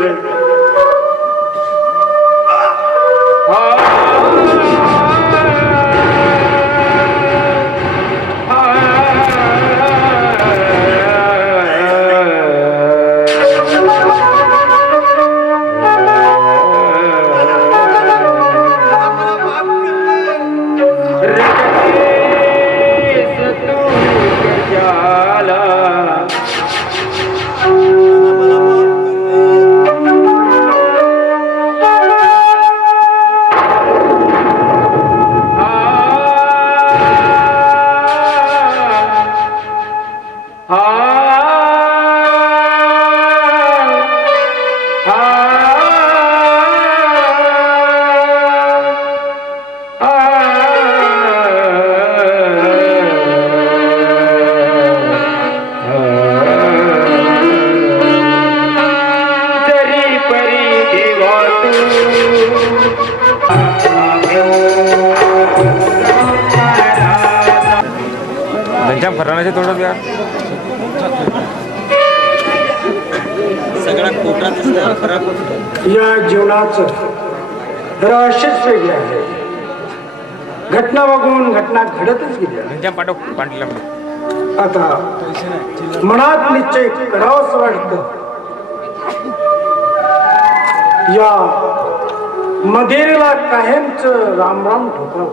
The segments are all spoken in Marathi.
spirit. जरी जीवनाचं रहस्यच वेगळे आहे. घटना बघून घटना घडतच गेल्या आता मनात निश्चय करावंच वाटत. या मधेला कायमच राम राम ठोकाव.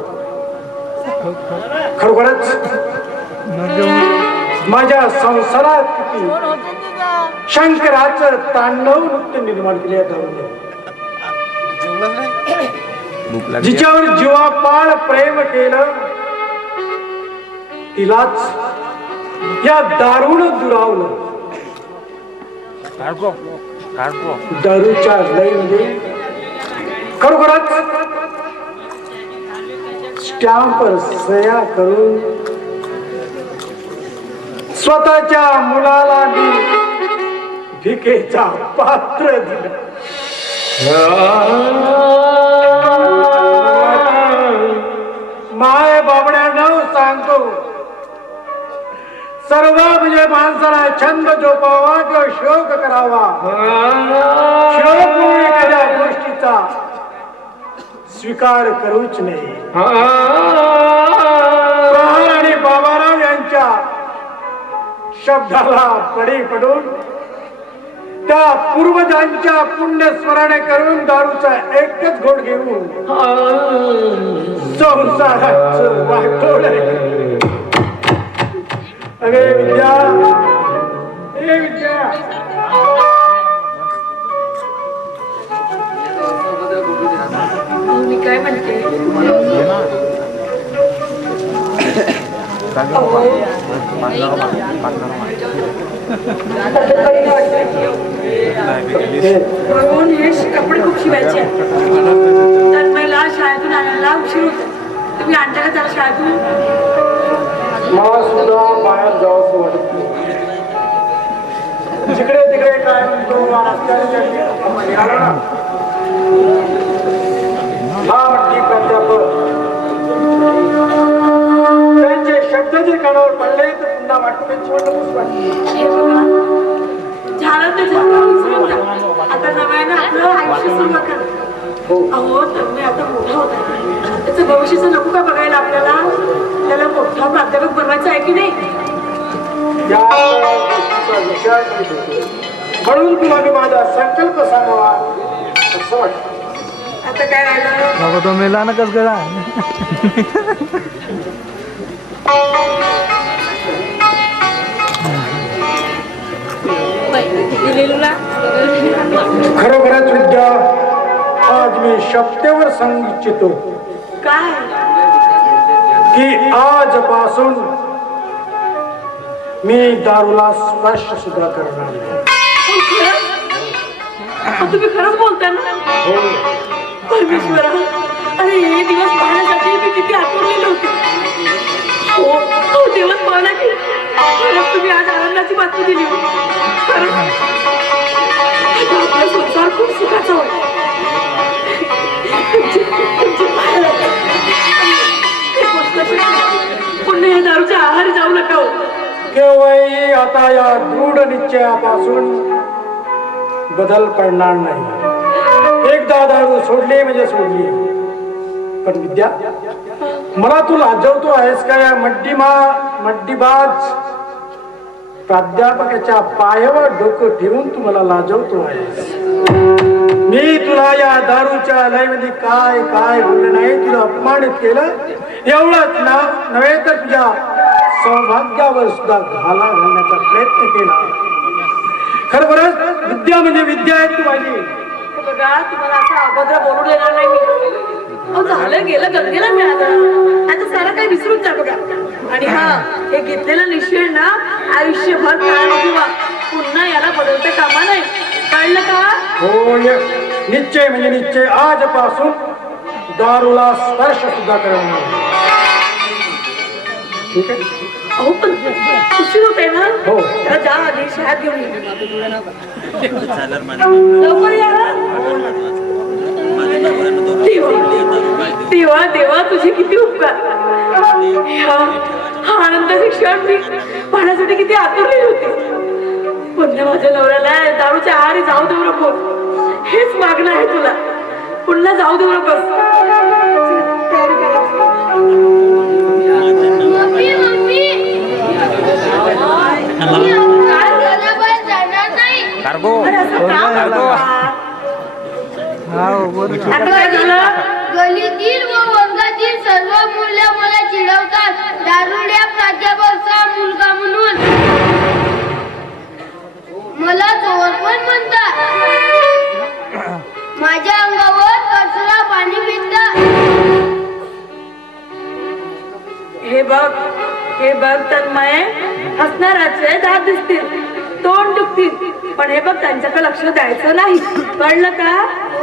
खरोखरच माझ्या संसारात किती शंकराचं तांडव नृत्य निर्माण केले लागली जिच्यावर जीवापाड प्रेम केलं तिलाच या दारुण दुरावलं. दारूच्या लईमध्ये खरोखरच स्टॅम्प सया करून स्वतःच्या मुलाला मी भिकेचा पात्र दिलं. माय बाबड्यानं सांगतो. सर्व म्हणजे माणसाला छंद जोपावा किंवा शोक करावा. शोक म्हणून एखाद्या गोष्टीचा स्वीकार करूच नाही. आणि बाबाराव यांच्या शब्दाला पडी पडून त्या पूर्वजांच्या पुण्य स्मरण करून दारूचा एकच घोट घेऊन संसाराचं वाटोळं अरे विद्या ए विद्या. मी काय म्हणते? म्हणून हे कपडे खूप शिवायचे. तर मला शाळेतून आणायला उशीर होतो. तुम्ही आणता का त्याला शाळेतून? मला सुद्धा बाहेर जावंसं वाटत नाही. जिकडे तिकडे काय म्हणतो. हा म्हणती प्राध्यापक. त्यांचे शब्द जे कानावर पडले तर पुन्हा वाटतं. झालं ते आता नव्यानं आपलं आयुष्य सुरुवात कर अहो तर मी आता मोठा होता त्याचं भविष्याचं नको का बघायला आपल्याला त्याला मोठा प्राध्यापक बनवायचा आहे की नाही म्हणून तुला मी माझा संकल्प सांगावा. असं वाटतं आता काय राहिलं नको तो मेला नकच गळा खरोखरच विद्या आज मी शब्देवर सांगू इच्छितो काय? की आजपासून मी दारूला स्पर्श सुद्धा करणार नाही. तुम्ही खरंच बोलता ना? परमेश्वरा अरे हे दिवस पाहण्यासाठी मी किती आतुरलेले होते. हो तो दिवस पाहला की तुम्ही आज आनंदाची बातमी दिली. हो. अशी, पुन्हा या दारूच्या आहारी जाऊ नका हो. केवळी आता या दृढ निश्चयापासून बदल पडणार नाही. एकदा दारू सोडली म्हणजे सोडली. पण विद्या मला तू लाजवतो आहेस का या मड्डीमा मड्डीबाज? प्राध्यापकाच्या पायावर डोकं ठेवून तू मला लाजवतो आहेस. मी तुला या दारूच्या लयमध्ये काय काय बोलले नाही तुला अपमानित केलं? एवढंच ना नव्हे तर तुझ्या सौभाग्यावर सुद्धा घाला घालण्याचा प्रयत्न केला. खरं बरं विद्या म्हणजे विद्या आहे तू माझी. बघा तुम्हाला असं अभद्र बोलू देणार नाही मी. अहो, झालं गेलं गंगेला मी आता. आता सारं काही विसरून जा बघा. आणि हा हे घेतलेलं निश्चय ना आयुष्यभर किंवा पुन्हा याला बदलता कामा नाही कळलं का हो य- निश्चय म्हणजे निश्चय आजपासून दारूला स्पर्श सुद्धा करणार नाही. ठीक आहे अहो पण उशीर होते ना हो. त्याला जा आधी घेऊन ये. लवकर या देवा देवा देवा तुझे किती उपकार ह्या हा आनंदाचे क्षण मी पाहण्यासाठी किती आतुरली होती पण माझ्या नवऱ्याला दारूच्या आहारी जाऊ देऊ नको हेच मागणं आहे तुला. पुन्हा जाऊ देऊ नकोस गलीतील व वर्गातील सर्व मुलं मला चिडवतात. दारुड्या प्राध्यापकचा मुलगा म्हणून. मला चोर पण म्हणतात. माझ्या अंगावर कचरा पाणी पितात. हे बघ हे बघ तन्मय. हसणाराचे दात दिसतील तोंड दुखतील. पण हे बघ त्यांच्याकडे लक्ष द्यायचं नाही. कळलं का?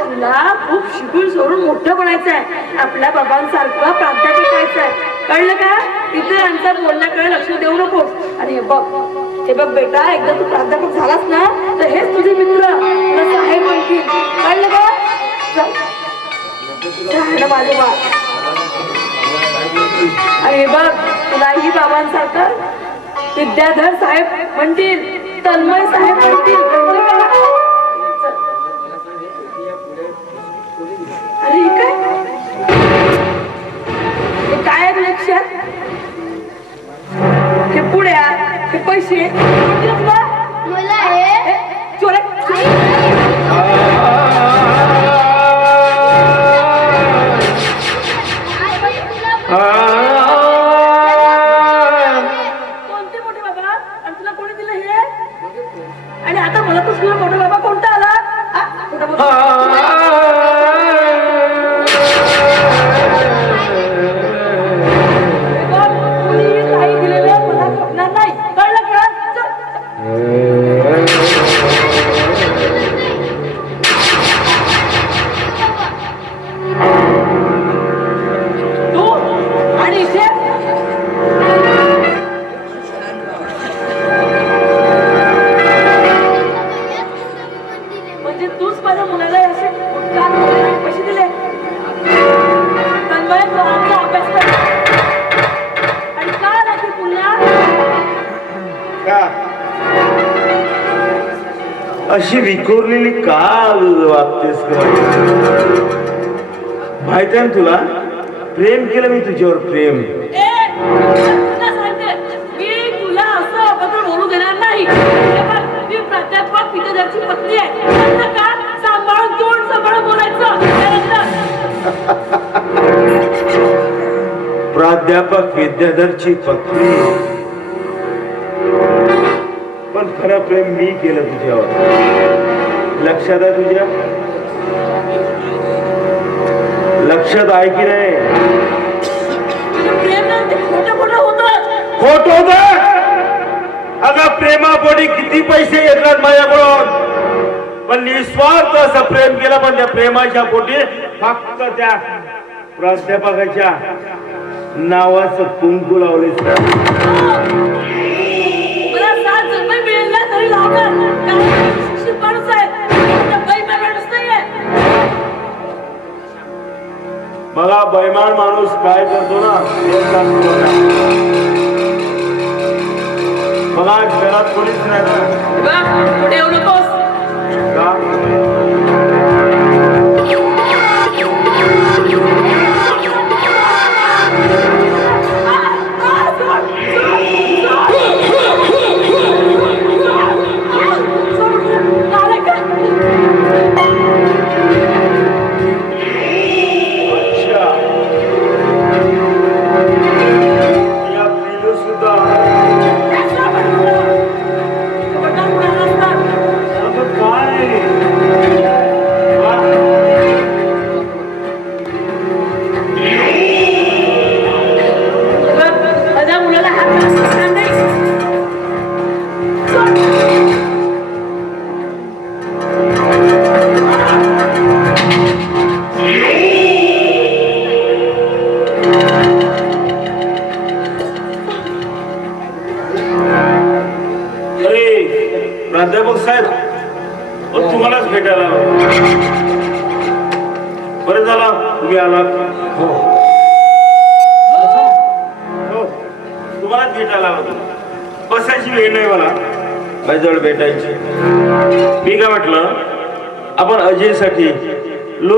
तुला खूप शिकून सोडून मोठं बनायचं आहे. आपल्या बाबांसारखं प्राध्यापक व्हायचं आहे. कळलं का? इतरांच्या बोलण्याकडे लक्ष देऊ नकोस. आणि हे बघ हे बघ बेटा एकदा तू प्राध्यापक झालास ना तर हेच तुझे मित्र तुला साहेब म्हणतील. कळलं का चल. माझं बघ तुलाही बाबांसारखं विद्याधर साहेब म्हणतील तन्मय साहेब म्हणतील. हे विखुरलेली का वागतेस माहीत आहे ना तुला प्रेम केलं मी तुझ्यावर प्रेम. प्राध्यापक पिताजाची पत्नी. खरं प्रेम मी केलं तुझ्यावर. लक्षात आहे तुझ्या? लक्षात आहे की नाही? खोटं होतं. अगं प्रेमापोटी किती पैसे घेतलात माझ्याकडून? पण निस्वार्थ असं प्रेम केलं पण त्या प्रेमाच्या पोटी फक्त त्या प्राध्यापकाच्या नावाचं कुंकू लावलेस. माणूस मला बैमाळ माणूस काय करतो ना बघा. मला घरात कोणीच नाही.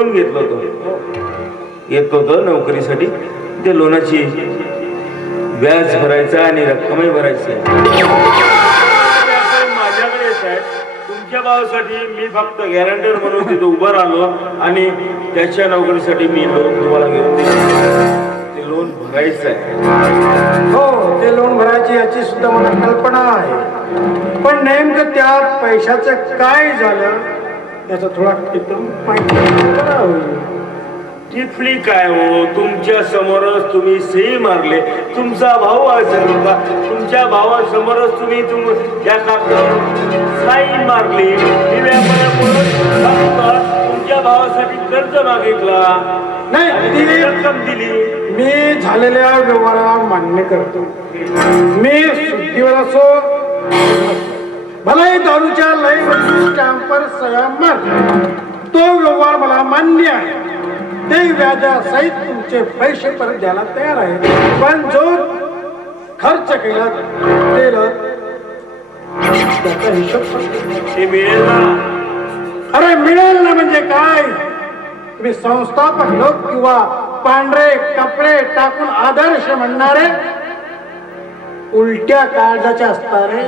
लोन घेतलं होतं. घेतलं होतं नोकरीसाठी. ते लोनाची व्याज भरायचं आणि रक्कमही भरायची. आहे. माझ्याकडे येत आहे तुमच्या भावासाठी मी फक्त गॅरंटर म्हणून तिथे उभं राहिलो आणि त्याच्या नोकरीसाठी मी लोन तुम्हाला घेऊन ते लोन भरायचं आहे. हो ते लोन भरायची याची सुद्धा मला कल्पना आहे. पण नेमकं त्या पैशाचं काय झालं? याचा थोडा करावी. टिपली काय हो? तुमच्या समोरच तुम्ही सही मारले. तुमचा भाऊ असेल होता. तुमच्या भावासमोरच तुम्ही तुम या कागदावर साई मारली. तुमच्या भावासाठी कर्ज मागितला. नाही दिली. रक्कम दिली. मी झालेल्या व्यवहाराला मान्य करतो. मी सुट्टीवर असो मलाही दारूच्या लय स्टॅम्पवर सह्या मार तो व्यवहार मला मान्य आहे. ते व्याजासहित तुमचे पैसे परत द्यायला तयार आहे. पण जो खर्च केला केलं त्याचा हिशोब ते मिळेल ना अरे मिळेल ना म्हणजे काय? तुम्ही संस्थापक लोक किंवा पांढरे कपडे टाकून आदर्श म्हणणारे उलट्या काळजाच्या असणारे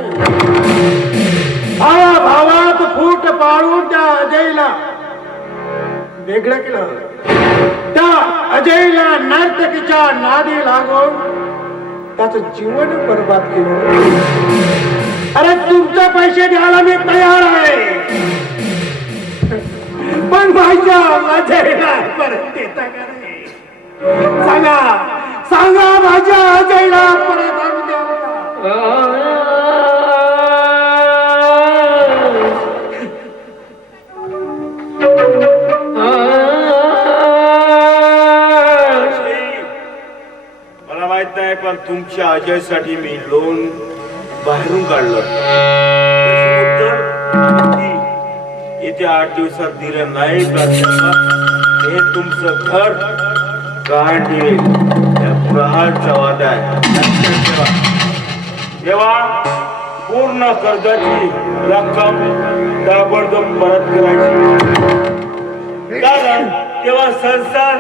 भावात फूट पाळून त्या अजयला. वेगळं केलं. त्या अजयला नर्तकीच्या नादी लागून त्याचं जीवन बर्बाद केलं. अरे तुमचे पैसे द्यायला मी तयार आहे. पण माझ्या अजयला परत देता का सांगा सांगा माझ्या अजयला परत आणून द्या पण तुमच्या अजयसाठी मी लोन बाहेरून काढलं. त्याची येत्या आठ दिवसात दिलं नाही हे तुमचं घर गहाण ठेवेल या प्रहारचा वादा आहे. तेव्हा पूर्ण कर्जाची रक्कम ताबडतोब परत करायची. कारण तेव्हा संसार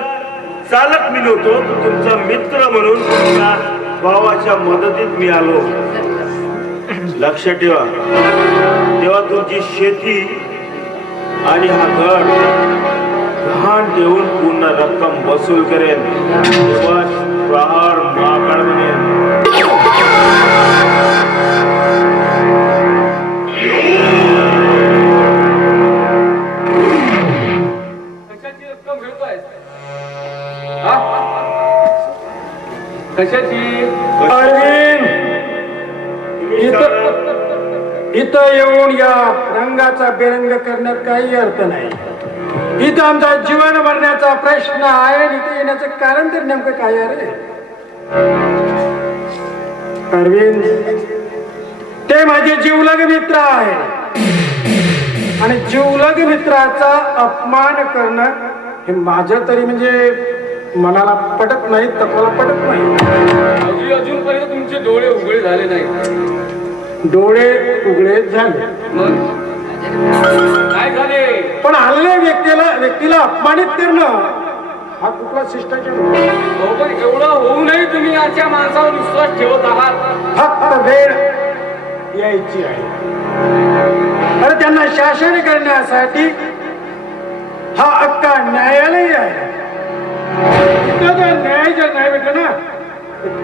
चालक मी नव्हतो तुमचा मित्र म्हणून भावाच्या मदतीत मी आलो. लक्ष ठेवा. तेव्हा तुमची शेती आणि हा घर गहाण देऊन पूर्ण रक्कम वसूल करेन. तेव्हा प्रहार रंगाचा बेरंग करण्यात काही अर्थ नाही. इथं आमचा जीवन मरण्याचा प्रश्न आहे आणि इथे येण्याचं कारण तर नेमकं काय आहे रे? अरविंद ते माझे जीवलग मित्र आहे. आणि जीवलग मित्राचा अपमान करणं हे माझं तरी म्हणजे मनाला पटत नाही तत्वाला पटत नाही. अजून अजूनपर्यंत तुमचे डोळे उघडे झाले नाही डोळे उघडे झाले. काय झाले? पण हल्ले व्यक्तीला व्यक्तीला अपमानित करणं हा कुठला शिष्टाचार? हो एवढं होऊ नये तुम्ही अशा माणसावर विश्वास ठेवत आहात. फक्त वेळ यायची आहे. अरे त्यांना शासन करण्यासाठी हा अक्का न्यायालय आहे. तिथं जर न्याय भेटलं ना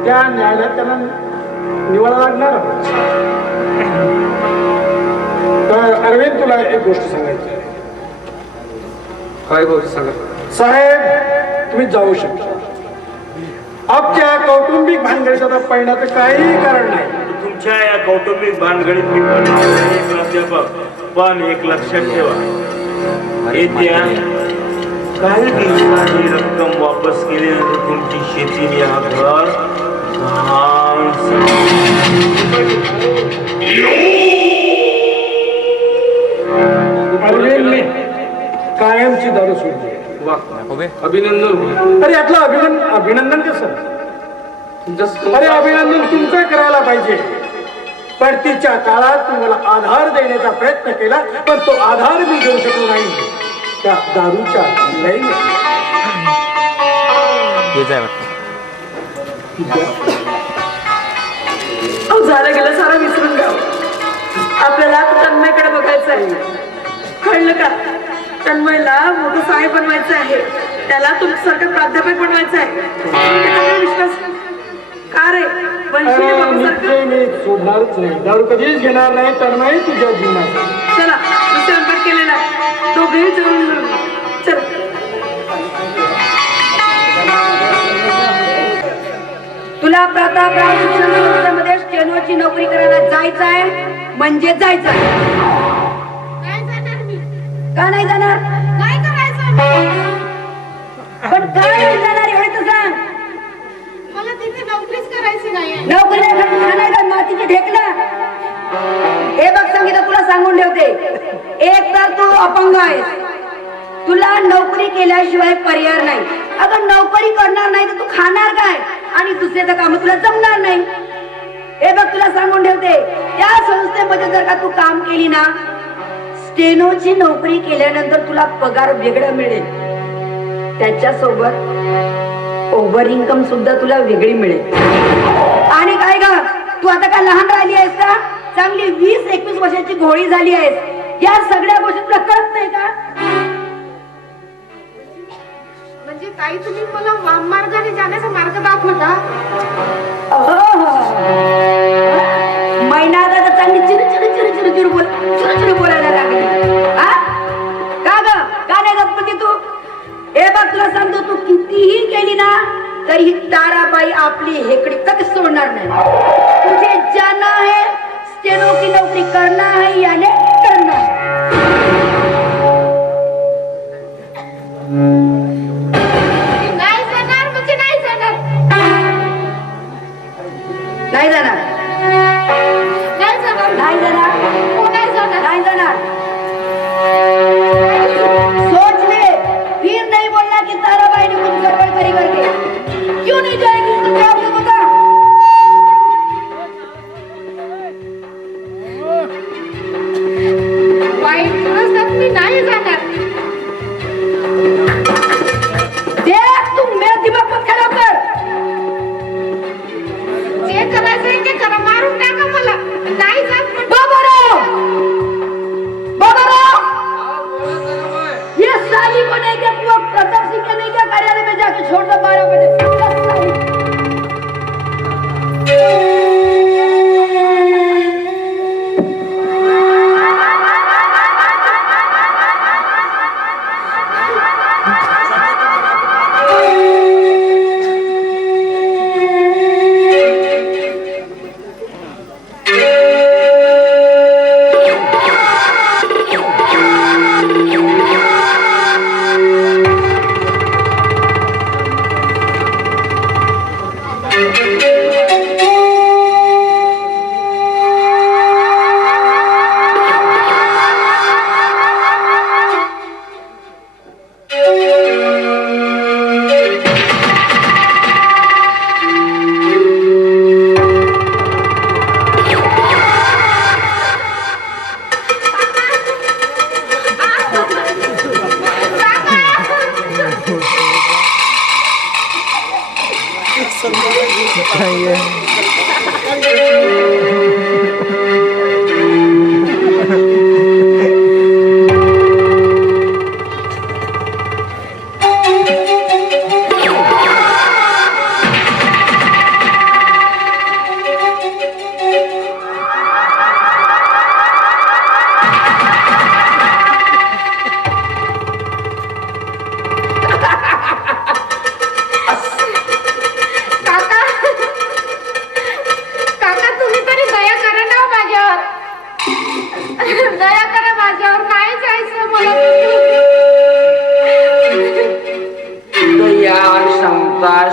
त्या न्यायालयात त्यांना निवड लागणार. अरविंद तुला एक गोष्ट सांगायची आहे. काय गोष्ट सांगा साहेब तुम्ही जाऊ शकता. आमच्या कौटुंबिक भानगडीत आता पडण्याचं काही कारण नाही. तुमच्या या कौटुंबिक भानगडीत मी नाही, प्राध्यापक. पण एक लक्षात ठेवा. येत्या काही दिवसांनी रक्कम वापस केल्यानंतर तुमची शेती हा घर कायमची दारू सोडली. अभिनंदन. अरे यातलं अभिनंदन अभिनंदन कसं? जस्ट अरे अभिनंदन तुमचं करायला पाहिजे. परतीच्या काळात तुम्हाला आधार देण्याचा प्रयत्न केला पण तो आधार मी देऊ शकलो नाही. त्या दारूच्या झालं गेलं सारा विसरून जाऊ. आपल्याला आता तन्मयकडे बघायचं आहे कळलं का? तन्मयला मोठं साहेब बनवायचं आहे. त्याला तुमच्यासारखं प्राध्यापक बनवायचं आहे. विश्वास. का रे? दारू कधीच घेणार नाही नाही तुझ्या जीवनात. चला केलेला दोघेही चला. तुला प्रतापराव शिक्षण संस्थेमध्ये स्टेनोची नोकरी करायला जायचं आहे. म्हणजे जायचं आहे. का नाही जाणार? काय करायचं? पण का नाही जाणार एवढे तर सांग. मला तिथे नोकरीच करायची नाही नोकरीला खाणार का मातीचे ढेकलं हे बघ संगीता तुला सांगून ठेवते. एक तर तू अपंग आहेस. तुला नोकरी केल्याशिवाय पर्याय नाही. अगं नोकरी करणार नाही तर तू खाणार काय? आणि दुसऱ्याचं काम तुला जमणार नाही. हे बघ तुला सांगून ठेवते. त्या संस्थेमध्ये जर का तू काम केली ना स्टेनोची नोकरी केल्यानंतर तुला पगार वेगळा मिळेल. त्याच्यासोबत ओव्हर इन्कम सुद्धा तुला वेगळी मिळेल. आणि काय ग? तू आता काय लहान राहिली आहेस का? चांगली वीस एकवीस वर्षाची घोडी झाली आहेस. या सगळ्या गोष्टी तुला कळत नाही का? म्हणजे ताई तुम्ही मला वाम मार्गाने जाण्याचा मार्ग दाखवता? हे बघ तुला सांगतो तू कितीही केली ना तरी ताराबाई आपली हेकडी कधीच सोडणार नाही. तुझे जाना आहे स्टेनो की नौकरी करना है याने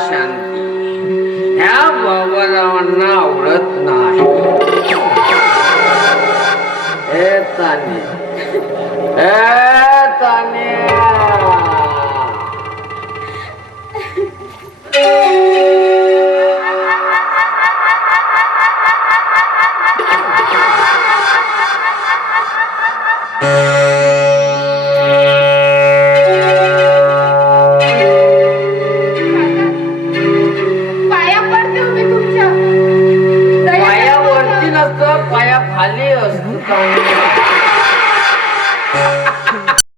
शांती. ह्या बाबारावांना आवडत नाही. हे ताने हे ताने